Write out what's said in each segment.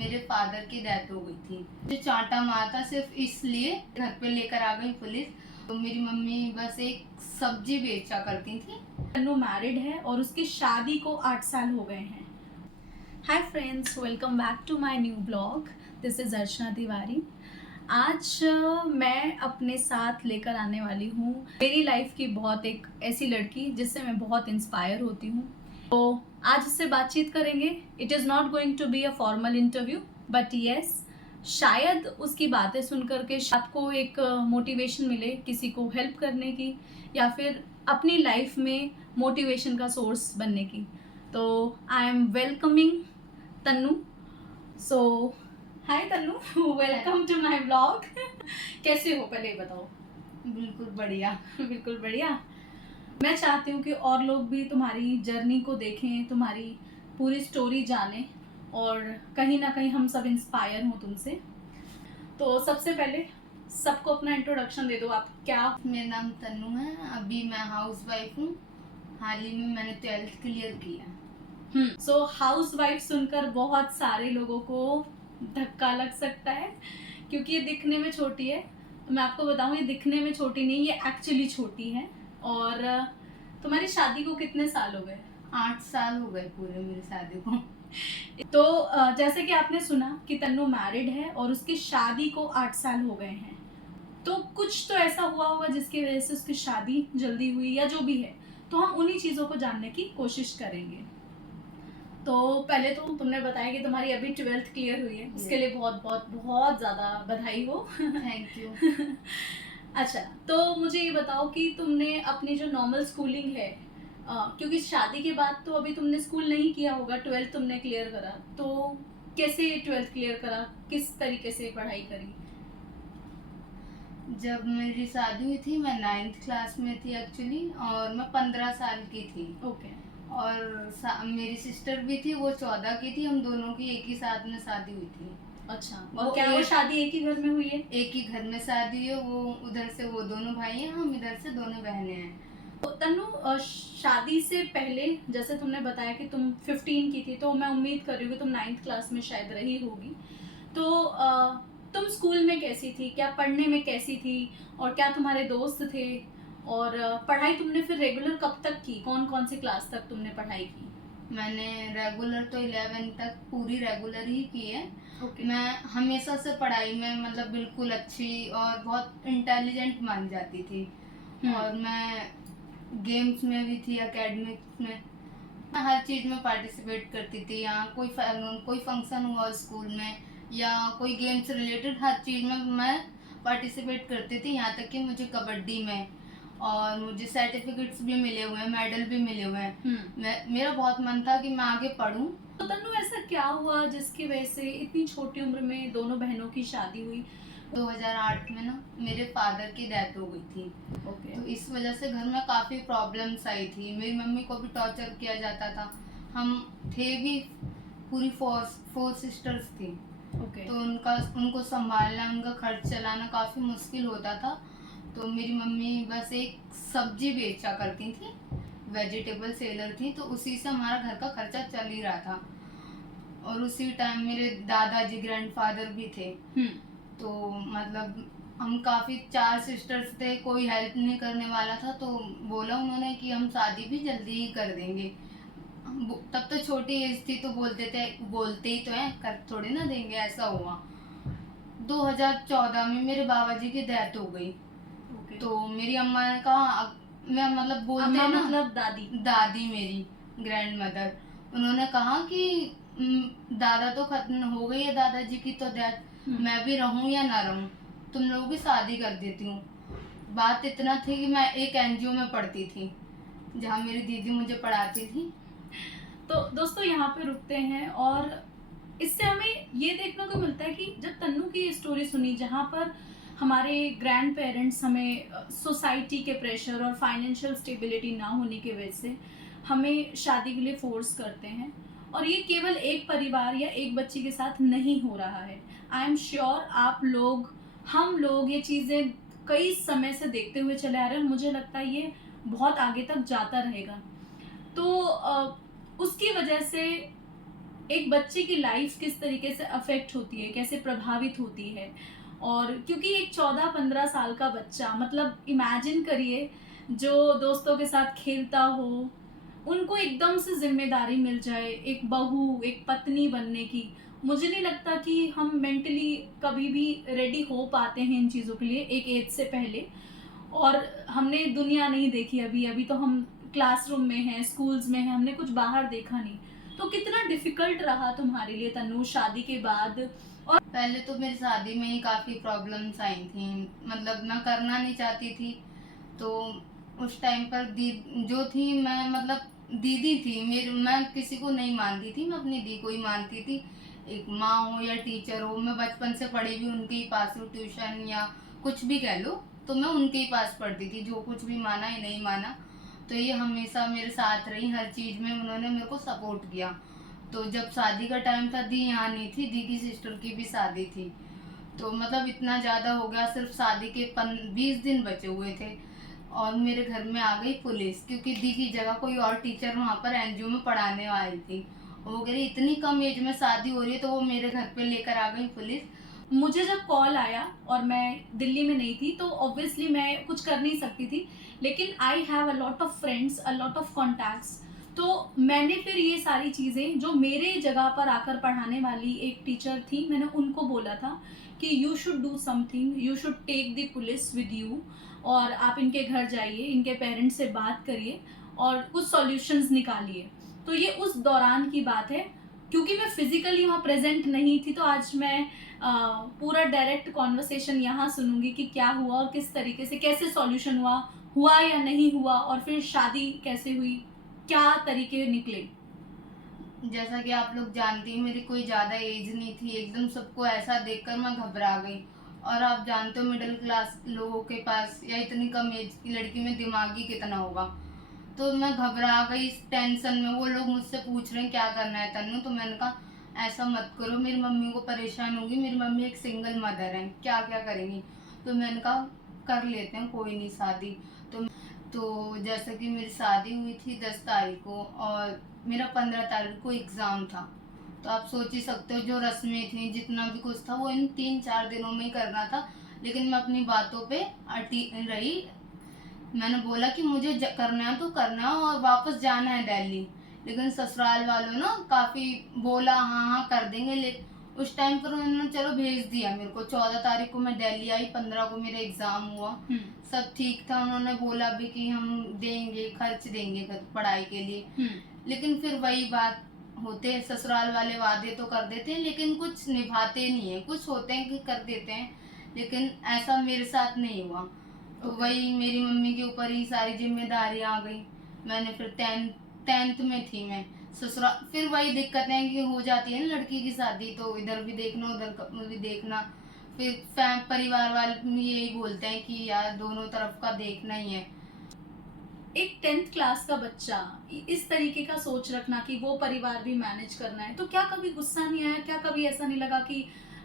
मेरे फादर की डेथ हो गई थी। मुझे चांटा मारा था सिर्फ इसलिए घर पे लेकर आ गई पुलिस। तो मेरी मम्मी बस एक सब्जी बेचा करती थी। तन्नू मैरिड है और उसकी शादी को 8 साल हो गए हैं। Hi friends, welcome back to my new blog. This is Archana Tiwari. आज मैं अपने साथ लेकर आने वाली हूँ मेरी लाइफ की बहुत एक ऐसी लड़की जिससे मैं बहुत इंस्पायर होती हूँ। तो आज इससे बातचीत करेंगे। It is not going to be a formal interview, but yes, शायद उसकी बातें सुन करके आपको एक मोटिवेशन मिले किसी को हेल्प करने की, या फिर अपनी लाइफ में मोटिवेशन का सोर्स बनने की। तो I am welcoming Tannu. So hi Tannu, welcome to my blog. कैसे हो, पहले बताओ। बिल्कुल बढ़िया। बिल्कुल बढ़िया। मैं चाहती हूँ कि और लोग भी तुम्हारी जर्नी को देखें, तुम्हारी पूरी स्टोरी जानें, और कहीं ना कहीं हम सब इंस्पायर हों तुमसे। तो सबसे पहले सबको अपना इंट्रोडक्शन दे दो। आप क्या? मेरा नाम तन्नू है, अभी मैं हाउस वाइफ हूँ। हाल ही में मैंने 12th क्लियर किया। सो हाउस वाइफ सुनकर बहुत सारे लोगों को धक्का लग सकता है, क्योंकि ये दिखने में छोटी है। मैं आपको बताऊं, ये दिखने में छोटी नहीं, ये एक्चुअली छोटी है। और तुम्हारी शादी को कितने साल हो गए? 8 साल हो गए पूरे मेरी शादी को। तो जैसे कि आपने सुना कि तन्नू मैरिड है और उसकी शादी को 8 साल हो गए हैं। तो कुछ तो ऐसा हुआ होगा जिसकी वजह से उसकी शादी जल्दी हुई, या जो भी है। तो हम उन्हीं चीज़ों को जानने की कोशिश करेंगे। तो पहले तो तुमने बताया कि तुम्हारी अभी 12th क्लियर हुई है, उसके लिए बहुत बहुत बहुत ज़्यादा बधाई हो। Thank you. अच्छा, तो मुझे ये बताओ कि तुमने अपनी जो नॉर्मल स्कूलिंग है, क्योंकि शादी के बाद तो अभी तुमने स्कूल नहीं किया होगा, 12th तुमने क्लियर करा, तो कैसे 12th क्लियर करा, किस तरीके से पढ़ाई करी? जब मेरी शादी हुई थी मैं 9th क्लास में थी एक्चुअली, और मैं 15 साल की थी। ओके। और मेरी सिस्टर भी थी, वो 14 की थी। हम दोनों की एक ही साथ में शादी हुई थी। अच्छा, और क्या वो शादी एक ही घर में हुई है? एक ही घर में शादी हुई है। वो उधर से वो दोनों भाई हैं, हम इधर से दोनों बहनें हैं। तो तन्नू, शादी से पहले जैसे तुमने बताया कि तुम 15 की थी, तो मैं उम्मीद कर रही हूँ कि तुम 9th क्लास में शायद रही होगी। तो तुम स्कूल में कैसी थी, क्या पढ़ने में कैसी थी, और क्या तुम्हारे दोस्त थे, और पढ़ाई तुमने फिर रेगुलर कब तक की, कौन कौन सी क्लास तक तुमने पढ़ाई की? मैंने रेगुलर तो 11 तक पूरी रेगुलर ही की है। Okay. मैं हमेशा से पढ़ाई में मतलब बिल्कुल अच्छी और बहुत इंटेलिजेंट मान जाती थी। और मैं गेम्स में भी थी, एकेडमिक्स में मैं हर चीज़ में पार्टिसिपेट करती थी। यहाँ कोई फंक्शन हुआ स्कूल में या कोई गेम्स रिलेटेड, हर चीज़ में मैं पार्टिसिपेट करती थी। यहाँ तक कि मुझे कबड्डी में और मुझे सर्टिफिकेट्स भी मिले हुए हैं, मेडल भी मिले हुए हैं। मेरा बहुत मन था कि मैं आगे पढूं। तो तन्नू, ऐसा क्या हुआ जिसकी वजह से इतनी छोटी उम्र में दोनों बहनों की शादी हुई? 2008 में ना मेरे फादर की डेथ हो गई थी। ओके। तो इस वजह से घर में काफ़ी प्रॉब्लम्स आई थी। मेरी मम्मी को भी टॉर्चर किया जाता था। हम थे भी पूरी फोर सिस्टर्स थी। ओके। तो उनको संभालना, उनका खर्च चलाना काफ़ी मुश्किल होता था। तो मेरी मम्मी बस एक सब्जी बेचा करती थी, वेजिटेबल सेलर थी। तो उसी से हमारा घर का खर्चा चल ही रहा था। और उसी टाइम मेरे दादाजी ग्रैंडफादर भी थे। तो मतलब हम काफ़ी 4 सिस्टर्स थे, कोई हेल्प नहीं करने वाला था। तो बोला उन्होंने कि हम शादी भी जल्दी ही कर देंगे। तब तो छोटी एज थी, तो बोलते ही तो हैं, कर थोड़ी ना देंगे। ऐसा हुआ 2014 में मेरे बाबा जी की डेथ हो गई। तो मेरी अम्मा ने कहा, मैं मतलब बोलते हैं ना, मतलब दादी मेरी ग्रैंड मदर, उन्होंने कहा कि दादा तो खत्म हो गई है, दादाजी की तो डेथ, मैं भी रहूं या ना रहूं, तुम लोगों की शादी कर देती हूँ। बात इतना थी कि मैं एक एनजीओ में पढ़ती थी जहाँ मेरी दीदी मुझे पढ़ाती थी। तो दोस्तों, यहाँ पे रुकते हैं, और इससे हमें ये देखने को मिलता है कि जब तन्नू की स्टोरी सुनी, जहाँ पर हमारे ग्रैंड पेरेंट्स हमें सोसाइटी के प्रेशर और फाइनेंशियल स्टेबिलिटी ना होने की वजह से हमें शादी के लिए फोर्स करते हैं, और ये केवल एक परिवार या एक बच्ची के साथ नहीं हो रहा है। आई एम श्योर आप लोग, हम लोग ये चीज़ें कई समय से देखते हुए चले आ रहे हैं। मुझे लगता है ये बहुत आगे तक जाता रहेगा। तो उसकी वजह से एक बच्चे की लाइफ किस तरीके से अफेक्ट होती है, कैसे प्रभावित होती है। और क्योंकि एक 14-15 साल का बच्चा, मतलब इमेजिन करिए, जो दोस्तों के साथ खेलता हो, उनको एकदम से ज़िम्मेदारी मिल जाए, एक बहू, एक पत्नी बनने की। मुझे नहीं लगता कि हम मेंटली कभी भी रेडी हो पाते हैं इन चीज़ों के लिए एक एज से पहले। और हमने दुनिया नहीं देखी अभी, अभी तो हम क्लासरूम में हैं, स्कूल्स में हैं, हमने कुछ बाहर देखा नहीं। तो कितना डिफ़िकल्ट रहा तुम्हारे लिए तन्नू शादी के बाद? पहले तो मेरी शादी में ही काफ़ी प्रॉब्लम्स आई थी, मतलब मैं करना नहीं चाहती थी। तो उस टाइम पर दी जो थी, मैं मतलब दीदी थी मेरी, मैं किसी को नहीं मानती थी, मैं अपनी दी को ही मानती थी। एक माँ हो या टीचर हो, मैं बचपन से पढ़ी भी उनके ही पास हूँ, ट्यूशन या कुछ भी कह लो, तो मैं उनके ही पास पढ़ती थी। जो कुछ भी माना या नहीं माना, तो ये हमेशा मेरे साथ रही, हर चीज़ में उन्होंने मेरे को सपोर्ट किया। तो जब शादी का टाइम था, दी यहाँ नहीं थी, दी की सिस्टर की भी शादी थी। तो मतलब इतना ज़्यादा हो गया, सिर्फ शादी के 20 दिन बचे हुए थे और मेरे घर में आ गई पुलिस, क्योंकि दी की जगह कोई और टीचर वहाँ पर एनजीओ में पढ़ाने आई थी। वो कह रही इतनी कम एज में शादी हो रही है, तो वो मेरे घर पे लेकर आ गई पुलिस। मुझे जब कॉल आया और मैं दिल्ली में नहीं थी, तो ऑब्वियसली मैं कुछ कर नहीं सकती थी, लेकिन I have a lot of friends, a lot of contacts. तो मैंने फिर ये सारी चीज़ें, जो मेरे जगह पर आकर पढ़ाने वाली एक टीचर थी, मैंने उनको बोला था कि you should do something, you should take the police with you, और आप इनके घर जाइए, इनके पेरेंट्स से बात करिए और कुछ सॉल्यूशंस निकालिए। तो ये उस दौरान की बात है, क्योंकि मैं फिजिकली वहाँ प्रेजेंट नहीं थी, तो आज मैं पूरा डायरेक्ट कॉन्वर्सेशन यहाँ सुनूंगी कि क्या हुआ और किस तरीके से, कैसे सॉल्यूशन हुआ, हुआ या नहीं हुआ, और फिर शादी कैसे हुई, क्या तरीके निकले। जैसा कि आप लोग जानती हैं, मेरी कोई ज़्यादा एज नहीं थी, एकदम सबको ऐसा देखकर मैं घबरा गई। और आप जानते हो मिडिल क्लास लोगों के पास या इतनी कम एज की लड़की में दिमाग ही कितना होगा। तो मैं घबरा गई इस टेंशन में। वो लोग मुझसे पूछ रहे हैं क्या करना है तन्नू, तो मैंने कहा ऐसा मत करो, मेरी मम्मी को परेशान होगी, मेरी मम्मी एक सिंगल मदर है, क्या क्या करेंगी। तो मैंने कहा कर लेते हैं, कोई नहीं शादी। तो जैसे कि मेरी शादी हुई थी 10 तारीख को और मेरा 15 तारीख को एग्ज़ाम था। तो आप सोच ही सकते हो, जो रस्में थी, जितना भी कुछ था, वो इन 3-4 दिनों में ही करना था। लेकिन मैं अपनी बातों पे अटी रही। मैंने बोला कि मुझे करना है तो करना है और वापस जाना है दिल्ली। लेकिन ससुराल वालों ना काफ़ी बोला हाँ हाँ कर देंगे, लेकिन उस टाइम पर उन्होंने चलो भेज दिया मेरे को। 14 तारीख को मैं दिल्ली आई, 15 को मेरा एग्ज़ाम हुआ, सब ठीक था। उन्होंने बोला भी कि हम देंगे, खर्च देंगे पढ़ाई के लिए। लेकिन फिर वही बात होते हैं, ससुराल वाले वादे तो कर देते हैं लेकिन कुछ निभाते नहीं है। कुछ होते हैं कि कर देते हैं, लेकिन ऐसा मेरे साथ नहीं हुआ। तो वही मेरी मम्मी के ऊपर ही सारी जिम्मेदारी आ गई। मैंने फिर टेंथ में थी मैं, ससुराल, फिर वही दिक्कतें कि हो जाती है ना लड़की की शादी, तो इधर भी देखना उधर भी देखना। फिर परिवार वाले यही बोलते हैं कि यार दोनों तरफ का देखना ही है। एक 10th क्लास का बच्चा इस तरीके का सोच रखना कि वो परिवार भी मैनेज करना है, तो क्या कभी गुस्सा नहीं आया? क्या कभी ऐसा नहीं लगा कि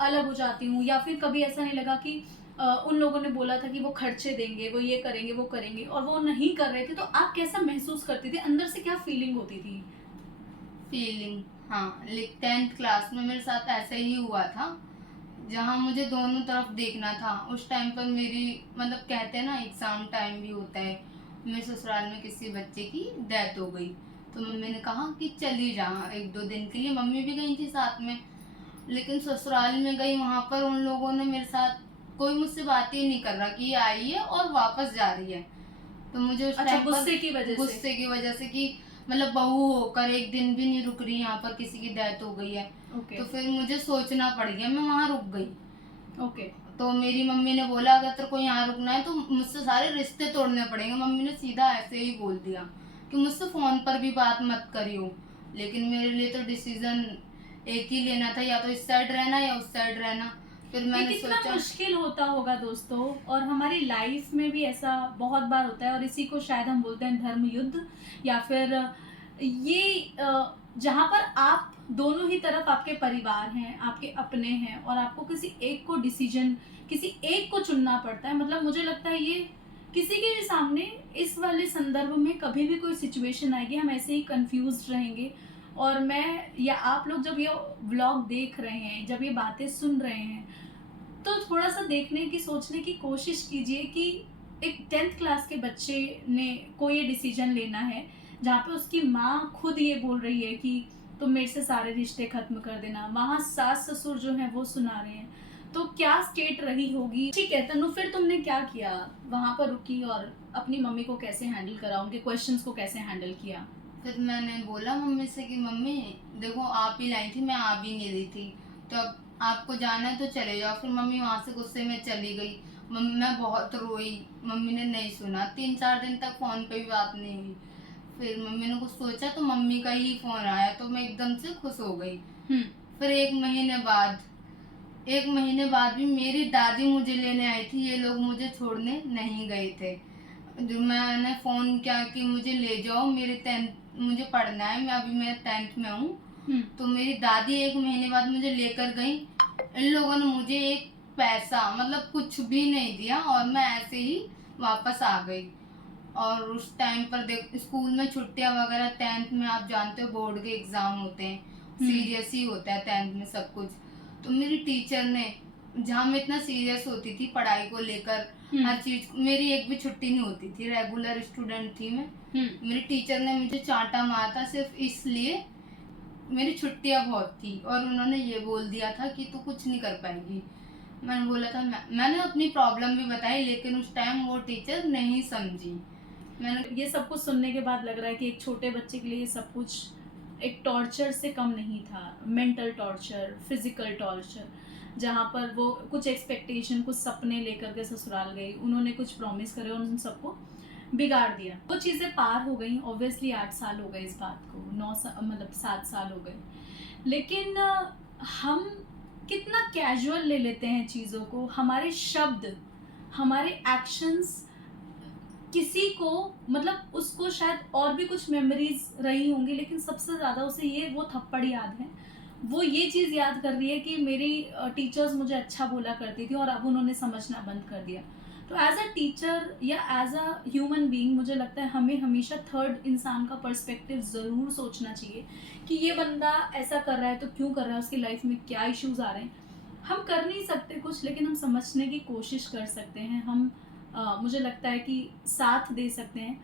अलग हो जाती हूँ, या फिर कभी ऐसा नहीं लगा कि उन लोगों ने बोला था कि वो खर्चे देंगे, वो ये करेंगे, वो करेंगे, और वो नहीं कर रहे थे, तो आप कैसा महसूस करती थी अंदर से? क्या फीलिंग होती थी? फीलिंग, हाँ, 10th क्लास में मेरे साथ ऐसा ही हुआ था, जहाँ मुझे दोनों तरफ देखना था। उस टाइम पर मेरी, मतलब कहते हैं ना एग्ज़ाम टाइम भी होता है, मेरे ससुराल में किसी बच्चे की डेथ हो गई। तो मम्मी ने कहा कि चली जा 1-2 दिन के लिए, मम्मी भी गई थी साथ में। लेकिन ससुराल में गई, वहाँ पर उन लोगों ने मेरे साथ, कोई मुझसे बात ही नहीं कर रहा कि ये आई है और वापस जा रही है। तो मुझे उस अच्छा, टाइम पर गुस्से की वजह से कि मतलब बहू होकर एक दिन भी नहीं रुक रही, यहाँ पर किसी की डेथ हो गई है। ओके। तो फिर मुझे सोचना पड़ गया, मैं वहाँ रुक गई। ओके। तो मेरी मम्मी ने बोला अगर तेरे को यहाँ रुकना है तो मुझसे सारे रिश्ते तोड़ने पड़ेंगे। मम्मी ने सीधा ऐसे ही बोल दिया कि मुझसे फ़ोन पर भी बात मत करियो। लेकिन मेरे लिए तो डिसीजन एक ही लेना था, या तो इस साइड रहना या उस साइड रहना। फिर मैंने कितना सोचा, मुश्किल होता होगा दोस्तों, और हमारी लाइफ में भी ऐसा बहुत बार होता है, और इसी को शायद हम बोलते हैं धर्म युद्ध, या फिर ये जहाँ पर आप दोनों ही तरफ आपके परिवार हैं, आपके अपने हैं, और आपको किसी एक को डिसीजन, किसी एक को चुनना पड़ता है। मतलब मुझे लगता है ये किसी के भी सामने इस वाले संदर्भ में कभी भी कोई सिचुएशन आएगी, हम ऐसे ही कंफ्यूज रहेंगे, और मैं या आप लोग जब ये व्लॉग देख रहे हैं, जब ये बातें सुन रहे हैं, तो थोड़ा सा देखने की, सोचने की कोशिश कीजिए कि एक 10th क्लास के बच्चे ने को ये डिसीजन लेना है, जहाँ पे उसकी माँ खुद ये बोल रही है कि तुम मेरे से सारे रिश्ते खत्म कर देना, वहाँ सास ससुर जो हैं वो सुना रहे हैं, तो क्या स्टेट रही होगी। ठीक है तनु, फिर तुमने क्या किया, वहाँ पर रुकी और अपनी मम्मी को कैसे हैंडल करा, उनके क्वेश्चंस को कैसे हैंडल किया? फिर मैंने बोला मम्मी से कि मम्मी देखो आप ही लाई थी, मैं आ भी नहीं रही थी, तो अब आपको जाना है तो चले जाओ। फिर मम्मी वहाँ से गुस्से में चली गई। मैं बहुत रोई, मम्मी ने नहीं सुना। 3-4 दिन तक फ़ोन पे भी बात नहीं हुई। फिर मम्मी ने कुछ सोचा तो मम्मी का ही फ़ोन आया, तो मैं एकदम से खुश हो गई। फिर 1 महीने बाद भी मेरी दादी मुझे लेने आई थी, ये लोग मुझे छोड़ने नहीं गए थे। जो मैंने फ़ोन किया कि मुझे ले जाओ, मुझे पढ़ना है, मैं 10th में हूँ। तो मेरी दादी 1 महीने बाद मुझे लेकर गई। इन लोगों ने मुझे एक पैसा मतलब कुछ भी नहीं दिया और मैं ऐसे ही वापस आ गई। और उस टाइम पर देख स्कूल में छुट्टियां वगैरह, 10th में आप जानते हो बोर्ड के एग्जाम होते हैं, सीरियस ही होता है 10th में सब कुछ। तो मेरी टीचर ने, जहाँ मैं इतना सीरियस होती थी पढ़ाई को लेकर, हर चीज, मेरी एक भी छुट्टी नहीं होती थी, रेगुलर स्टूडेंट थी मैं। मेरी टीचर ने मुझे चांटा मारा था सिर्फ इसलिए, मेरी छुट्टियां बहुत थी और उन्होंने ये बोल दिया था कि तू कुछ नहीं कर पाएगी। मैंने बोला था, मैंने अपनी प्रॉब्लम भी बताई, लेकिन उस टाइम वो टीचर नहीं समझी। मैंने ये सब कुछ सुनने के बाद लग रहा है कि एक छोटे बच्चे के लिए ये सब कुछ एक टॉर्चर से कम नहीं था। मेंटल टॉर्चर, फिजिकल टॉर्चर, जहाँ पर वो कुछ एक्सपेक्टेशन, कुछ सपने लेकर के ससुराल गई, उन्होंने कुछ प्रॉमिस करे और उन सबको बिगाड़ दिया। वो चीज़ें पार हो गई, ऑब्वियसली 8 साल हो गए इस बात को, 9 मतलब 7 साल हो गए। लेकिन हम कितना कैजुअल ले लेते हैं चीज़ों को, हमारे शब्द, हमारे एक्शंस किसी को, मतलब उसको शायद और भी कुछ मेमोरीज रही होंगी, लेकिन सबसे ज़्यादा उसे ये वो थप्पड़ याद है, वो ये चीज़ याद कर रही है कि मेरी टीचर्स मुझे अच्छा बोला करती थी और अब उन्होंने समझना बंद कर दिया। तो एज अ टीचर या एज अ ह्यूमन बीइंग मुझे लगता है हमें हमेशा थर्ड इंसान का पर्सपेक्टिव ज़रूर सोचना चाहिए कि ये बंदा ऐसा कर रहा है तो क्यों कर रहा है, उसकी लाइफ में क्या इश्यूज आ रहे हैं। हम कर नहीं सकते कुछ, लेकिन हम समझने की कोशिश कर सकते हैं, हम मुझे लगता है कि साथ दे सकते हैं।